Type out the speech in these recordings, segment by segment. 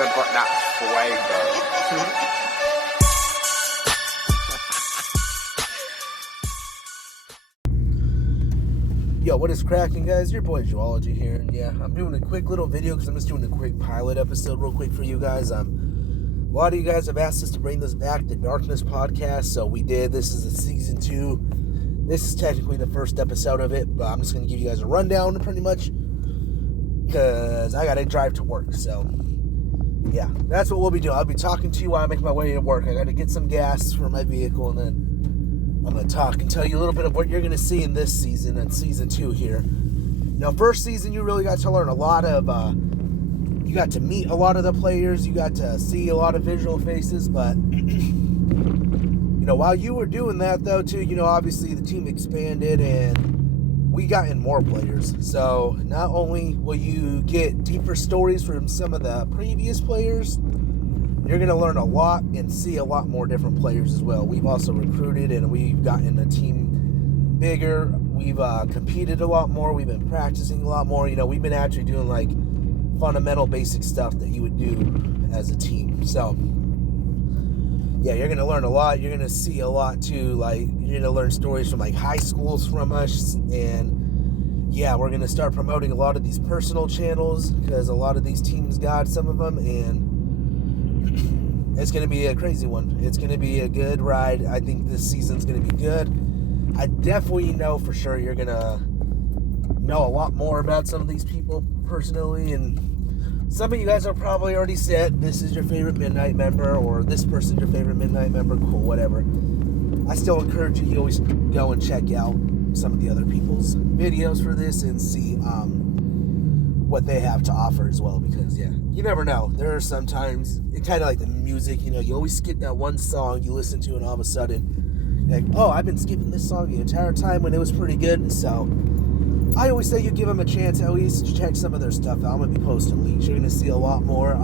still got that swagger. Yo, what is cracking, guys? Your boy Juology here, and yeah, I'm doing a quick little video because I'm just doing a quick pilot episode real quick for you guys. A lot of you guys have asked us to bring this back, the Darkness podcast, so we did. This is the season 2. This is technically the first episode of it, but I'm just going to give you guys a rundown pretty much because I got to drive to work, so yeah, that's what we'll be doing. I'll be talking to you while I make my way to work. I got to get some gas for my vehicle, and then I'm going to talk and tell you a little bit of what you're going to see in this season and season 2 here. Now, first season, you really got to learn a lot of, you got to meet a lot of the players, you got to see a lot of visual faces, but, you know, while you were doing that, though, too, you know, obviously the team expanded and we got in more players. So, not only will you get deeper stories from some of the previous players, you're going to learn a lot and see a lot more different players as well. We've also recruited and we've gotten the team bigger. We've competed a lot more. We've been practicing a lot more. You know, we've been actually doing like fundamental basic stuff that you would do as a team. So, yeah, you're going to learn a lot. You're going to see a lot too. Like, you're going to learn stories from like high schools from us. And yeah, we're going to start promoting a lot of these personal channels because a lot of these teams got some of them, and it's going to be a crazy one. It's going to be a good ride. I think this season's going to be good. I definitely know for sure you're going to know a lot more about some of these people personally. And some of you guys are probably already said, this is your favorite Midnight member, or this person's your favorite Midnight member. Cool, whatever. I still encourage you, always go and check out some of the other people's videos for this and see what they have to offer as well, because yeah, you never know. There are sometimes, it's kind of like the music, you know, you always skip that one song you listen to and all of a sudden you're like, oh, I've been skipping this song the entire time when it was pretty good. So I always say you give them a chance, at least check some of their stuff out. I'm going to be posting links. You're going to see a lot more.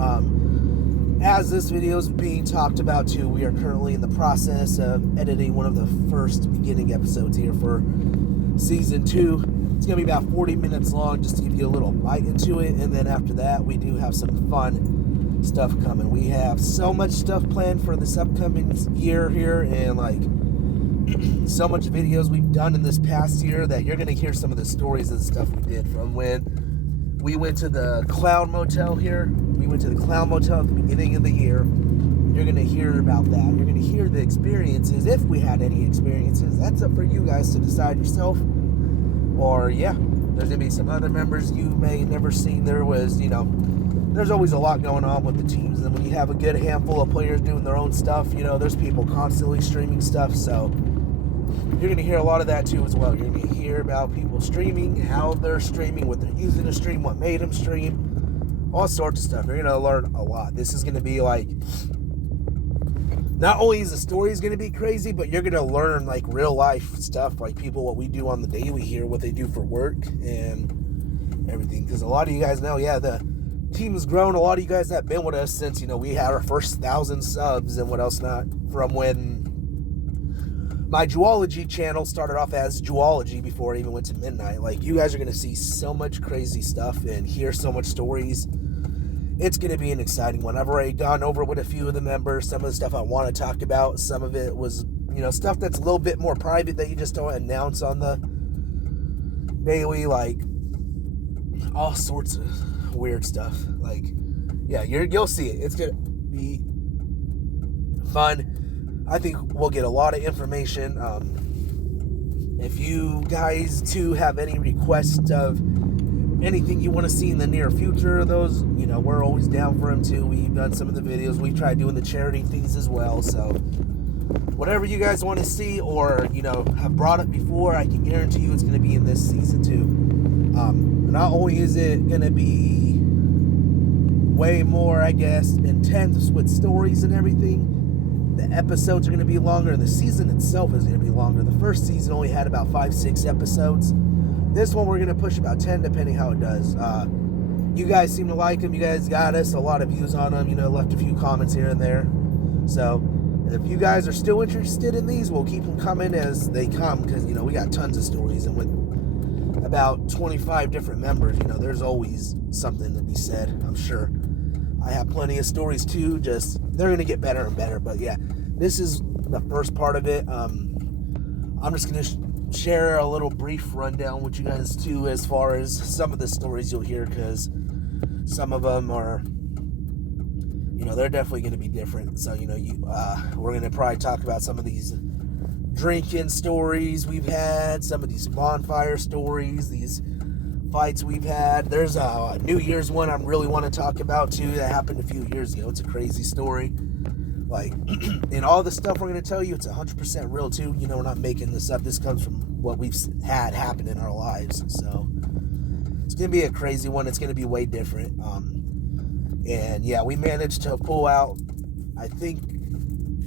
As this video is being talked about too, we are currently in the process of editing one of the first beginning episodes here for season 2. It's going to be about 40 minutes long, just to give you a little bite into it. And then after that, we do have some fun stuff coming. We have so much stuff planned for this upcoming year here, and like so much videos we've done in this past year that you're going to hear some of the stories of the stuff we did from when we went to the Clown Motel here. We went to the Clown Motel at the beginning of the year. You're going to hear about that. You're going to hear the experiences, if we had any experiences. That's up for you guys to decide yourself. Or, yeah, there's going to be some other members you may have never seen. There was, you know, there's always a lot going on with the teams. And when you have a good handful of players doing their own stuff, you know, there's people constantly streaming stuff. So you're going to hear a lot of that, too, as well. You're going to hear about people streaming, how they're streaming, what they're using to stream, what made them stream, all sorts of stuff. You're going to learn a lot. This is going to be, like, not only is the story going to be crazy, but you're going to learn, like, real-life stuff, like people, what we do on the daily here, what they do for work and everything. Because a lot of you guys know, yeah, the team has grown. A lot of you guys have been with us since, you know, we had our first 1,000 subs and what else not, from when my Juology channel started off as Juology before it even went to Midnight. Like, you guys are going to see so much crazy stuff and hear so much stories. It's going to be an exciting one. I've already gone over with a few of the members, some of the stuff I want to talk about. Some of it was, you know, stuff that's a little bit more private that you just don't announce on the daily, like all sorts of weird stuff. Like, yeah, you'll see it. It's going to be fun. I think we'll get a lot of information. If you guys, too, have any requests of anything you want to see in the near future, those, you know, we're always down for them too. We've done some of the videos. We've tried doing the charity things as well. So whatever you guys want to see or, you know, have brought up before, I can guarantee you it's going to be in this season too. Not only is it going to be way more, I guess, intense with stories and everything, the episodes are going to be longer. The season itself is going to be longer. The first season only had about 5-6 episodes. This one we're going to push about 10, depending how it does. You guys seem to like them. You guys got us a lot of views on them. You know, left a few comments here and there. So if you guys are still interested in these, we'll keep them coming as they come, because, you know, we got tons of stories. And with about 25 different members, you know, there's always something to be said, I'm sure. I have plenty of stories too, just they're going to get better and better. But yeah, this is the first part of it. I'm just going to share a little brief rundown with you guys too, as far as some of the stories you'll hear, because some of them are, they're definitely going to be different. So, we're going to probably talk about some of these drinking stories we've had, some of these bonfire stories, these fights we've had. There's a New Year's one I really want to talk about too that happened a few years ago. It's a crazy story. Like, and all the stuff we're going to tell you, it's 100% real too. We're not making this up. This comes from what we've had happen in our lives. So it's going to be a crazy one. It's going to be way different. And yeah, we managed to pull out, I think,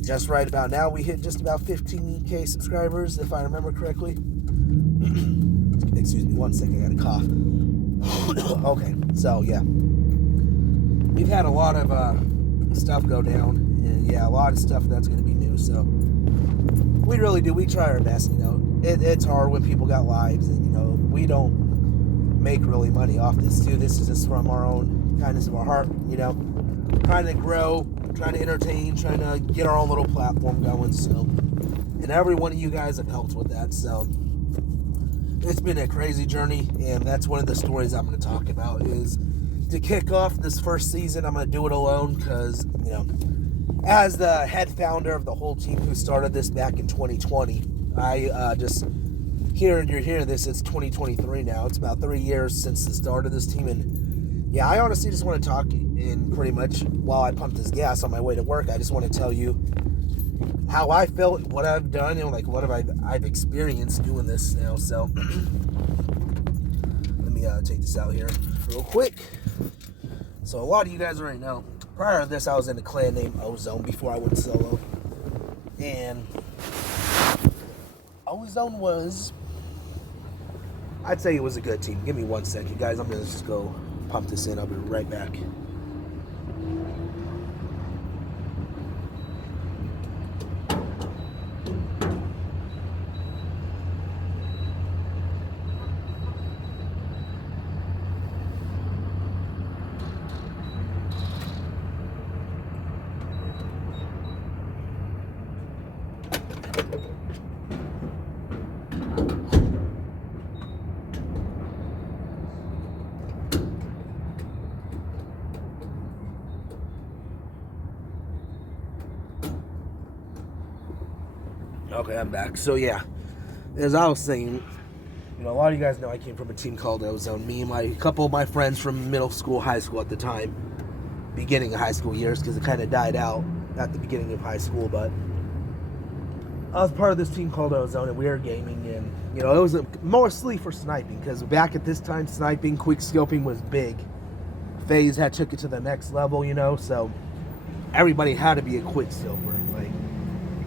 just right about now, we hit just about 15K subscribers, if I remember correctly. Excuse me, 1 second, I got a cough. Okay, so yeah. We've had a lot of stuff go down, and yeah, a lot of stuff that's going to be new, so we really do. We try our best, It's hard when people got lives, and, we don't make really money off this, too. This is just from our own kindness of our heart, trying to grow, trying to entertain, trying to get our own little platform going. So, and every one of you guys have helped with that. So it's been a crazy journey, and that's one of the stories I'm going to talk about. Is to kick off this first season, I'm going to do it alone because, as the head founder of the whole team who started this back in 2020, I you're hearing this, it's 2023 now. It's about 3 years since the start of this team, and yeah, I honestly just want to talk, and pretty much while I pump this gas on my way to work, I just want to tell you how I felt, what I've done, what have I've experienced doing this now. So let me take this out here real quick. So a lot of you guys already know, prior to this, I was in a clan named Ozone before I went solo, and Ozone was, I'd say it was a good team. Give me 1 second, guys. I'm gonna just go pump this in. I'll be right back. Okay, I'm back. So yeah, as I was saying, a lot of you guys know I came from a team called Ozone. Me and a couple of my friends from middle school, high school at the time, beginning of high school years, because it kind of died out at the beginning of high school. But I was part of this team called Ozone, and we were gaming, and it was mostly for sniping, because back at this time, sniping, quick scoping was big. FaZe had took it to the next level, so everybody had to be a quick scoper.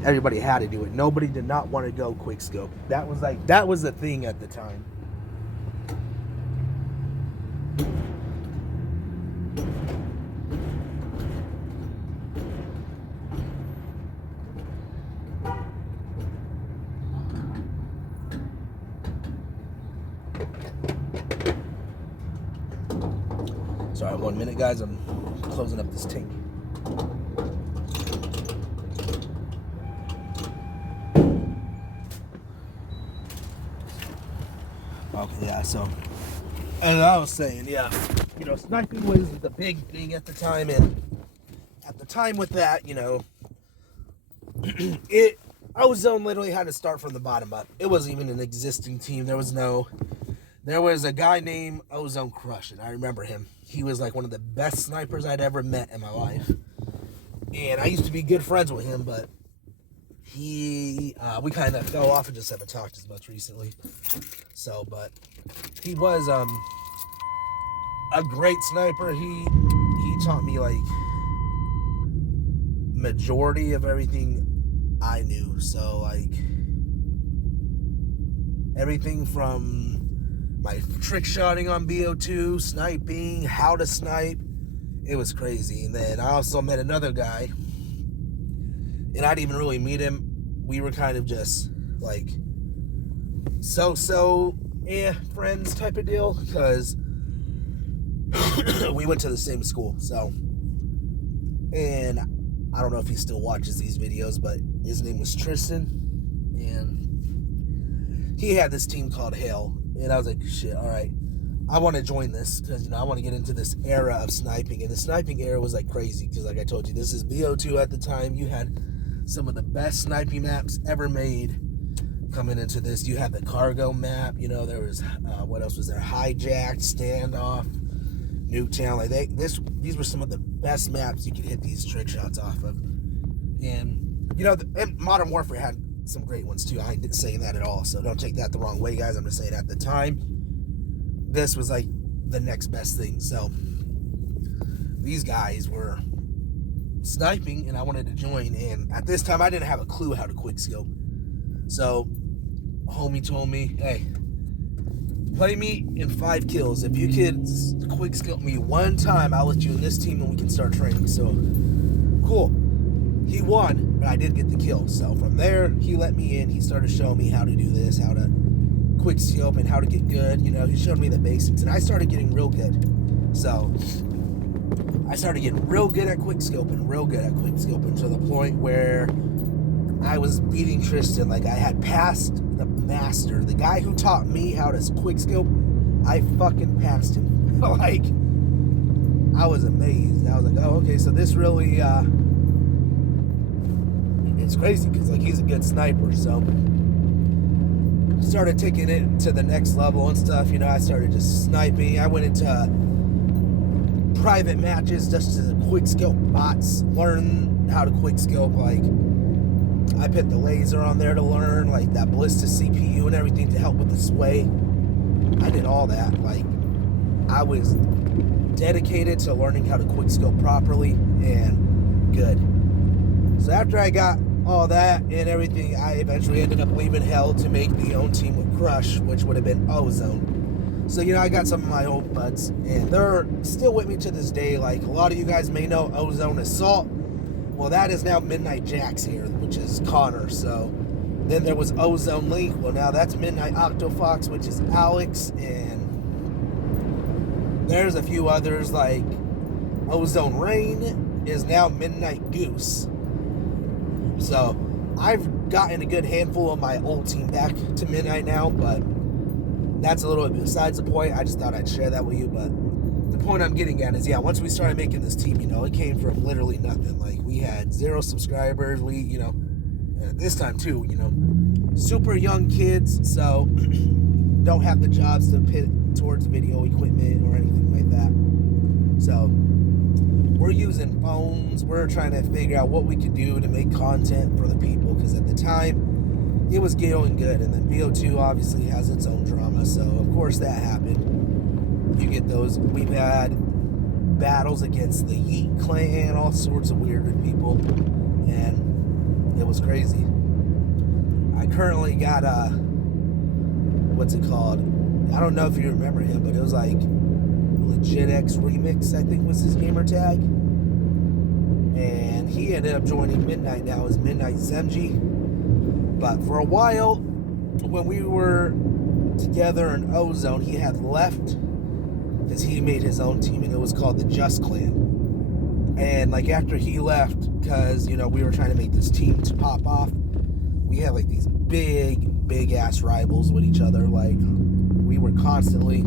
Everybody had to do it. Nobody did not want to go quick scope. That was the thing at the time. Sorry, 1 minute, guys. I'm closing up this tank. Okay, yeah, so, as I was saying, yeah, sniping was the big thing at the time, and at the time with that, Ozone literally had to start from the bottom up. It wasn't even an existing team. There was a guy named Ozone Crush, and I remember him. He was like one of the best snipers I'd ever met in my life, and I used to be good friends with him, but we kind of fell off and just haven't talked as much recently. So, but he was a great sniper. He taught me like majority of everything I knew. So like everything from my trick shotting on BO2, sniping, how to snipe. It was crazy. And then I also met another guy, and I didn't even really meet him. We were kind of just like friends type of deal, because we went to the same school. So And I don't know if he still watches these videos, but his name was Tristan, and he had this team called Hale, and I was like, shit, all right, I want to join this because, I want to get into this era of sniping. And the sniping era was like crazy because, like I told you, this is BO2 at the time. You had some of the best sniping maps ever made coming into this. You had the cargo map, there was what else was there? Hijacked, Standoff, Nuketown. Like these were some of the best maps you could hit these trick shots off of. And and Modern Warfare had some great ones too. I ain't saying that at all, so don't take that the wrong way, guys. I'm just saying at the time, this was like the next best thing. So these guys were sniping, and I wanted to join. And at this time, I didn't have a clue how to quickscope. So homie told me, hey, play me in 5 kills. If you could quickscope me one time, I'll let you in this team and we can start training. So cool. He won, but I did get the kill. So from there, he let me in. He started showing me how to do this, how to quickscope and how to get good. He showed me the basics, and I started getting real good. So I started getting real good at quickscoping, to the point where I was beating Tristan. Like, I had passed the master, the guy who taught me how to quickscope. I fucking passed him. Like, I was amazed. I was like, oh, okay, so this really, it's crazy because, like, he's a good sniper. So started taking it to the next level and stuff. I started just sniping. I went into private matches just to quickscope bots, learn how to quickscope. Like, I put the laser on there to learn, like, that ballista CPU and everything to help with the sway. I did all that. Like, I was dedicated to learning how to quickscope properly and good. So after I got all that and everything, I eventually ended up leaving Hell to make the own team with Crush, which would have been Ozone. So, I got some of my old buds, and they're still with me to this day. Like, a lot of you guys may know Ozone Assault. Well, that is now Midnight Jax here, which is Connor. So then there was Ozone Link. Well, now that's Midnight Octofox, which is Alex. And there's a few others, like Ozone Rain is now Midnight Goose. So I've gotten a good handful of my old team back to Midnight now, but that's a little bit besides the point. I just thought I'd share that with you. But the point I'm getting at is, once we started making this team, it came from literally nothing. Like, we had 0 subscribers. We, at this time too, super young kids, so don't have the jobs to put towards video equipment or anything like that. So we're using phones. We're trying to figure out what we could do to make content for the people, because at the time it was going good, and then BO2 obviously has its own drama, so of course that happened. You get those. We've had battles against the Yeet clan, all sorts of weird people, and it was crazy. I currently got what's it called? I don't know if you remember him, but it was like Legit X Remix, I think was his gamer tag. And he ended up joining Midnight now as Midnight Zemji. But for a while, when we were together in Ozone, he had left because he made his own team, and it was called the Just Clan. And like after he left, because we were trying to make this team to pop off, we had like these big ass rivals with each other. Like, we were constantly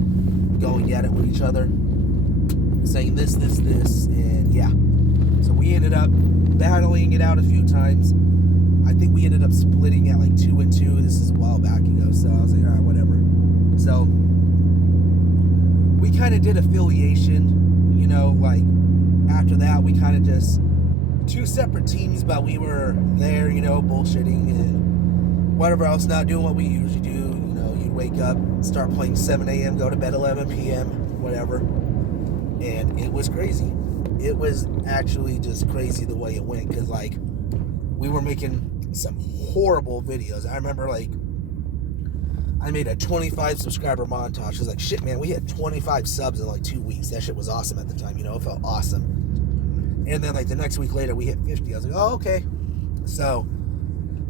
going at it with each other, saying this, and yeah. So we ended up battling it out a few times. I think we ended up splitting at like 2 and 2. This is a while back ago, so I was like, all right, whatever. So we kind of did affiliation, like after that we kind of just 2 separate teams, but we were there, bullshitting and whatever else, not doing what we usually do. You'd wake up, start playing 7 a.m., go to bed 11 p.m., whatever. And it was crazy. It was actually just crazy the way it went, because like we were making some horrible videos. I remember like I made a 25 subscriber montage. It was like, shit, man, we had 25 subs in like 2 weeks. That shit was awesome at the time, it felt awesome. And then like the next week later, we hit 50. I was like, oh, okay. So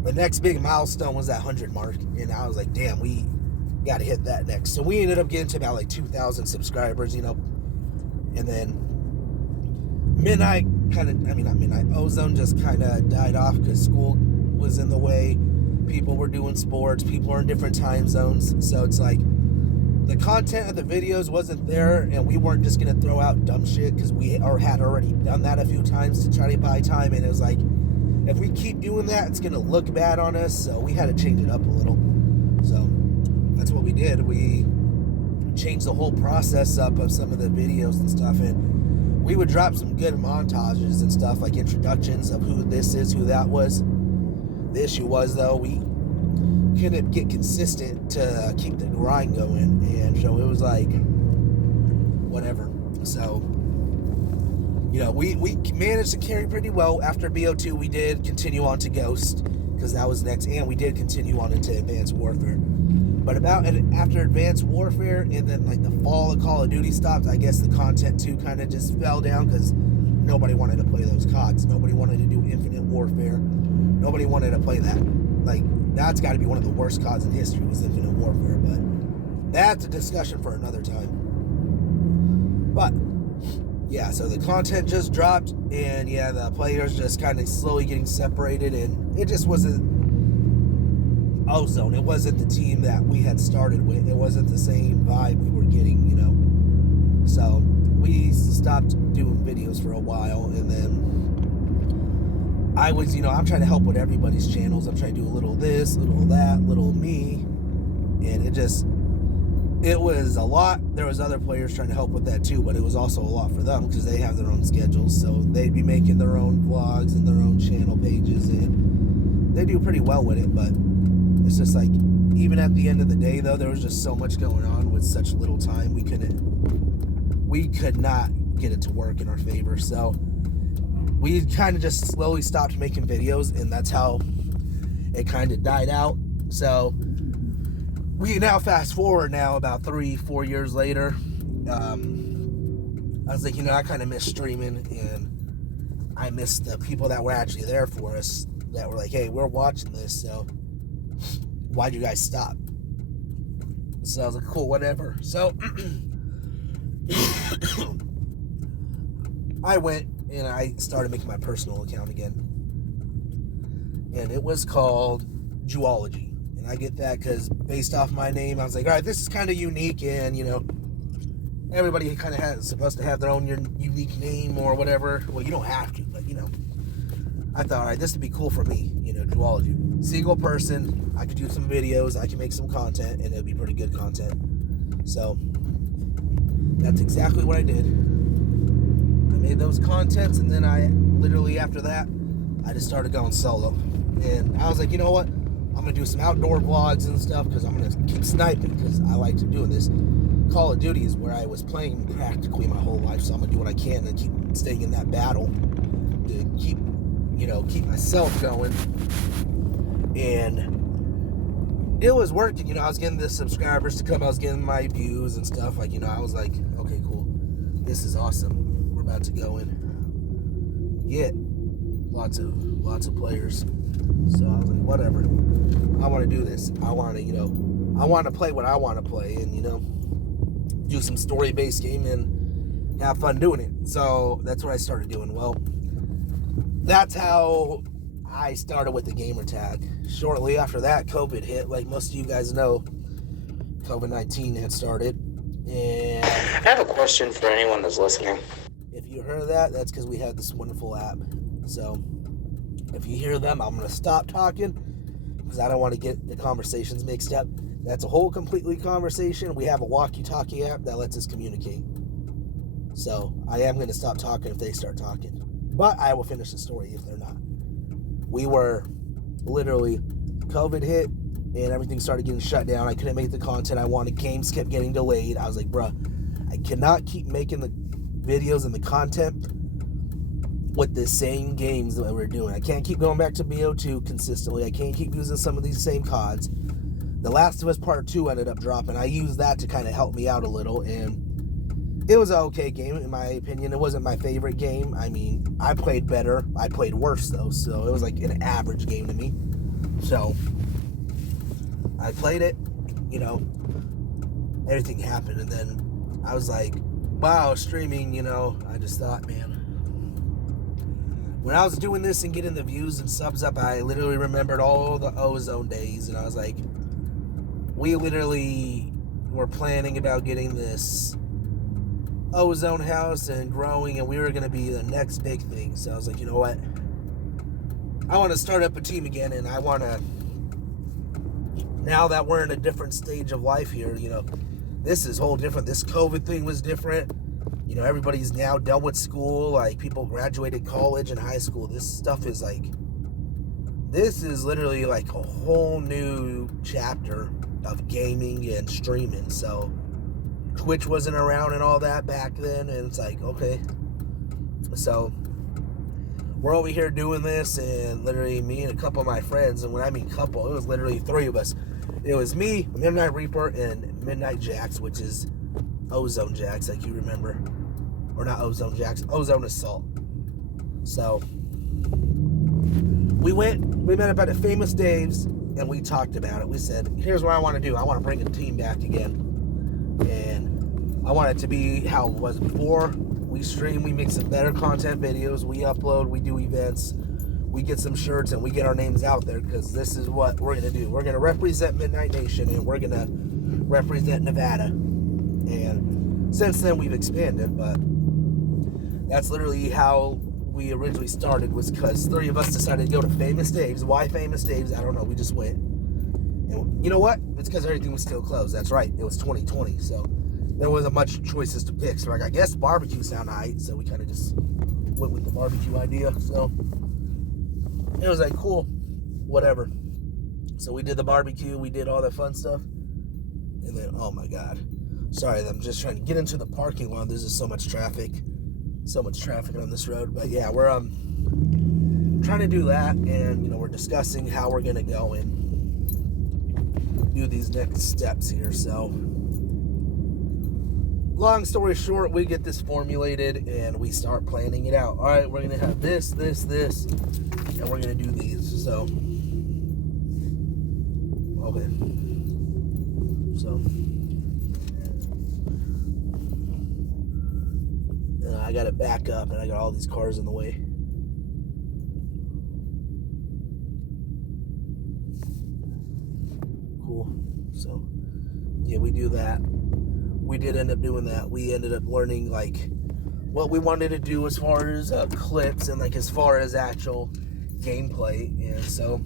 the next big milestone was that 100 mark. And I was like, damn, we got to hit that next. So we ended up getting to about like 2,000 subscribers, And then Midnight Ozone just kind of died off because school was in the way. People were doing sports. People were in different time zones. So it's like the content of the videos wasn't there, and we weren't just going to throw out dumb shit because we had already done that a few times to try to buy time. And it was like, if we keep doing that, it's going to look bad on us. So we had to change it up a little. So that's what we did. We changed the whole process up of some of the videos and stuff, and we would drop some good montages and stuff, like introductions of who this is, who that was. The issue was, though, we couldn't get consistent to keep the grind going, and so it was like whatever. So we managed to carry pretty well. After BO2, we did continue on to Ghost because that was next, and we did continue on into Advanced Warfare. But after Advanced Warfare and then like the fall of Call of Duty stopped, I guess the content too kind of just fell down because nobody wanted to play those CODs. Nobody wanted to do Infinite Warfare. Nobody wanted to play that. Like, that's got to be one of the worst CODs in history, was Infinite Warfare. But that's a discussion for another time. But yeah, so the content just dropped, and yeah, the players just kind of slowly getting separated, and it just wasn't Ozone. It wasn't the team that we had started with. It wasn't the same vibe we were getting, So we stopped doing videos for a while, and then I was, I'm trying to help with everybody's channels. I'm trying to do a little this, little that, little me, and it was a lot. There was other players trying to help with that too, but it was also a lot for them because they have their own schedules, so they'd be making their own vlogs and their own channel pages, and they do pretty well with it. But it's just like, even at the end of the day, though, there was just so much going on with such little time. We could not get it to work in our favor. So we kind of just slowly stopped making videos, and that's how it kind of died out. So we now fast forward now about 3-4 years later. I was like, I kind of miss streaming, and I miss the people that were actually there for us, that were like, hey, we're watching this, so why'd you guys stop? So I was like, cool, whatever. So I went and I started making my personal account again, and it was called Juology. And I get that because based off my name, I was like, all right, this is kind of unique, and everybody kind of supposed to have their own unique name or whatever. Well, you don't have to, but I thought, all right, this would be cool for me, Juology. Single person, I could do some videos, I can make some content, and it'd be pretty good content. So that's exactly what I did. I made those contents, and then I literally after that, I just started going solo. And I was like, you know what? I'm gonna do some outdoor vlogs and stuff because I'm gonna keep sniping because I like to do this. Call of Duty is where I was playing practically my whole life, so I'm gonna do what I can to keep staying in that battle, to keep myself going. And it was working, I was getting the subscribers to come, I was getting my views and stuff, like, I was like, okay, cool, this is awesome, we're about to go and get lots of players. So I was like, whatever, I want to do this, I want to play what I want to play, and do some story-based game and have fun doing it. So that's what I started doing. Well, that's how I started with the gamer tag. Shortly after that, COVID hit. Like most of you guys know, COVID-19 had started. And I have a question for anyone that's listening. If you heard that, that's because we have this wonderful app. So if you hear them, I'm going to stop talking because I don't want to get the conversations mixed up. That's a whole completely conversation. We have a walkie-talkie app that lets us communicate. So I am going to stop talking if they start talking. But I will finish the story if they're not. We were literally, COVID hit and everything started getting shut down. I couldn't make the content I wanted. Games kept getting delayed. I was like, bruh, I cannot keep making the videos and the content with the same games that we're doing. I can't keep going back to BO2 consistently. I can't keep using some of these same CODs. The Last of Us Part 2 ended up dropping. I used that to kind of help me out a little, and it was an okay game, in my opinion. It wasn't my favorite game. I mean, I played better. I played worse, though, so it was like an average game to me. So I played it, everything happened, and then I was like, wow, streaming, I just thought, man, when I was doing this and getting the views and subs up, I literally remembered all the Ozone days, and I was like, we literally were planning about getting this Ozone house and growing, and we were going to be the next big thing. So I was like, you know what? I want to start up a team again, and I want to, now that we're in a different stage of life here, this is whole different. This COVID thing was different. Everybody's now done with school. Like, people graduated college and high school. This stuff is like, this is literally like a whole new chapter of gaming and streaming. So Twitch wasn't around and all that back then, and it's like, okay, so we're over here doing this, and literally me and a couple of my friends, and when I mean couple, it was literally 3 of us. It was me, Midnight Reaper, and Midnight Jax, which is Ozone Jax, like you remember. Or not Ozone Jax, Ozone Assault. So we met up at a Famous Dave's, and we talked about it. We said, here's what I want to do. I want to bring a team back again. And I want it to be how it was before. We stream, we make some better content videos, we upload, we do events, we get some shirts, and we get our names out there, because this is what we're going to do. We're going to represent Midnight Nation, and we're going to represent Nevada. And since then, we've expanded, but that's literally how we originally started, was because 3 of us decided to go to Famous Dave's. Why Famous Dave's? I don't know. We just went. And you know what? It's because everything was still closed. That's right. It was 2020, so there wasn't much choices to pick. So I guess barbecue sound alright, so we kind of just went with the barbecue idea. So it was like, cool, whatever. So we did the barbecue, we did all that fun stuff, and then, oh my god. Sorry, I'm just trying to get into the parking lot. There's just so much traffic on this road. But yeah, we're trying to do that, and we're discussing how we're gonna go and do these next steps here. So long story short, we get this formulated and we start planning it out. All right, we're gonna have this, and we're gonna do these. So okay, so I gotta back up, and I got all these cars in the way. Cool. So yeah, we do that. We did end up doing that. We ended up learning like what we wanted to do as far as clips, and like as far as actual gameplay. And so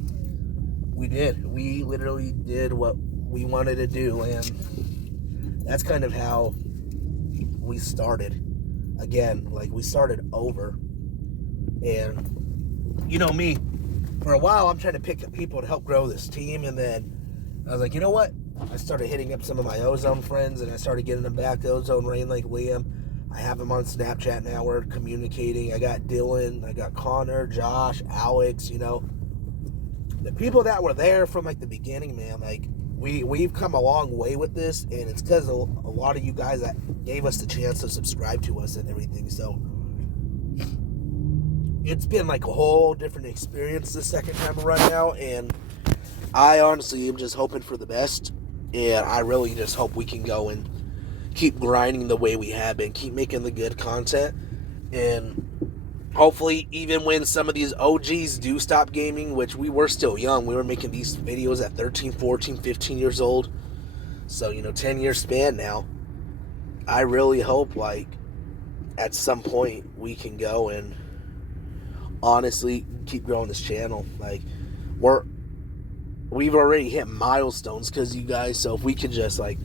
we did. We literally did what we wanted to do, and that's kind of how we started. Again, like, we started over, and me, for a while I'm trying to pick up people to help grow this team, and then I was like, you know what? I started hitting up some of my Ozone friends, and I started getting them back to Ozone, Rain like Liam. I have them on Snapchat now. We're communicating. I got Dylan, I got Connor, Josh, Alex, the people that were there from like the beginning, man. Like, we've come a long way with this, and it's because a lot of you guys that gave us the chance to subscribe to us and everything. So it's been like a whole different experience the second time around now, and I honestly am just hoping for the best, and I really just hope we can go and keep grinding the way we have been, keep making the good content, and hopefully even when some of these OGs do stop gaming, which we were still young, we were making these videos at 13, 14, 15 years old, so 10-year span now. I really hope like at some point we can go and honestly keep growing this channel. Like, we've already hit milestones because you guys, so if we could just like,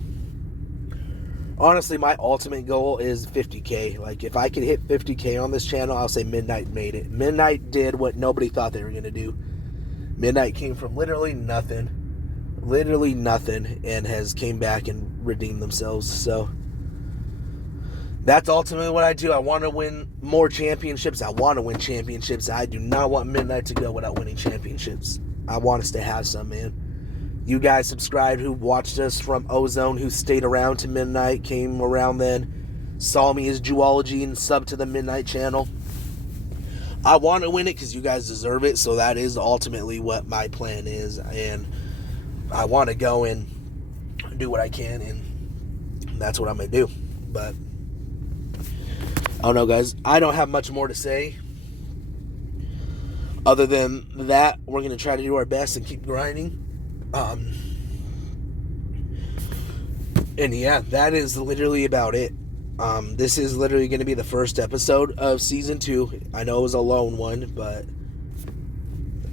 honestly, my ultimate goal is 50K. Like, if I could hit 50K on this channel, I'll say Midnight made it. Midnight did what nobody thought they were going to do. Midnight came from literally nothing, and has came back and redeemed themselves. So that's ultimately what I do. I want to win more championships. I want to win championships. I do not want Midnight to go without winning championships. I want us to have some, man. You guys subscribed who watched us from Ozone, who stayed around to Midnight, came around then, saw me as Juology and subbed to the Midnight channel. I want to win it because you guys deserve it, so that is ultimately what my plan is, and I want to go and do what I can, and that's what I'm going to do. But I don't know, guys. I don't have much more to say. other than that, we're going to try to do our best and keep grinding. And yeah, that is literally about it. This is literally going to be the first episode of season 2. I know it was a lone one, but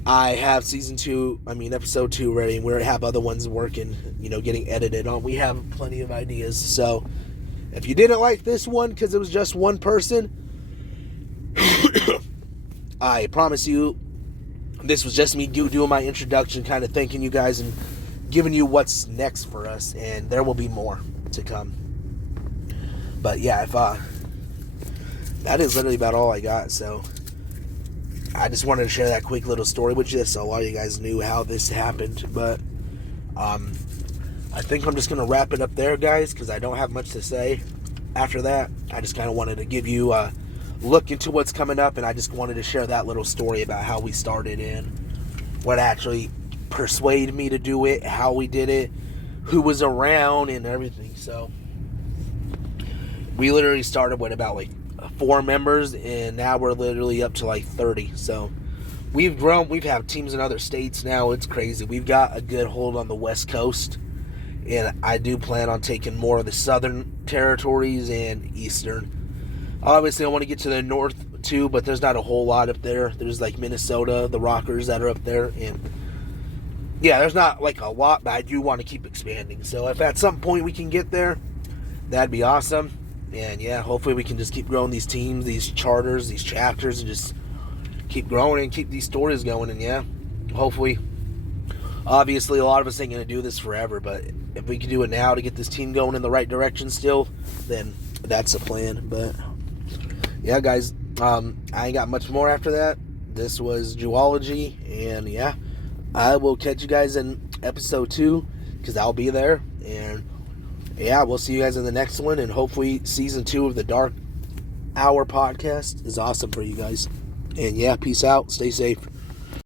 I have episode 2 ready, and we have other ones working, getting edited on. We have plenty of ideas. So if you didn't like this one because it was just one person, I promise you, this was just me doing my introduction, kind of thanking you guys and giving you what's next for us, and there will be more to come. But yeah, that is literally about all I got. So I just wanted to share that quick little story with you, so a lot of you guys knew how this happened. But I think I'm just gonna wrap it up there, guys, because I don't have much to say after that. I just kind of wanted to give you a look into what's coming up, and I just wanted to share that little story about how we started and what actually persuaded me to do it, how we did it, who was around, and everything. So we literally started with about 4 members, and now we're literally up to 30. So we've grown. We've had teams in other states now. It's crazy. We've got a good hold on the West Coast, and I do plan on taking more of the southern territories and eastern. Obviously, I want to get to the north too, but there's not a whole lot up there. There's Minnesota, the Rockers that are up there, and yeah, there's not a lot, but I do want to keep expanding. So if at some point we can get there, that'd be awesome. And yeah, hopefully we can just keep growing these teams, these charters, these chapters, and just keep growing and keep these stories going. And yeah, hopefully, obviously a lot of us ain't going to do this forever, but if we can do it now to get this team going in the right direction still, then that's a plan. But yeah, guys, I ain't got much more after that. This was Juology, and yeah, I will catch you guys in episode 2, because I'll be there. And yeah, we'll see you guys in the next one, and hopefully season 2 of the Dark Hour podcast is awesome for you guys. And yeah, peace out. Stay safe.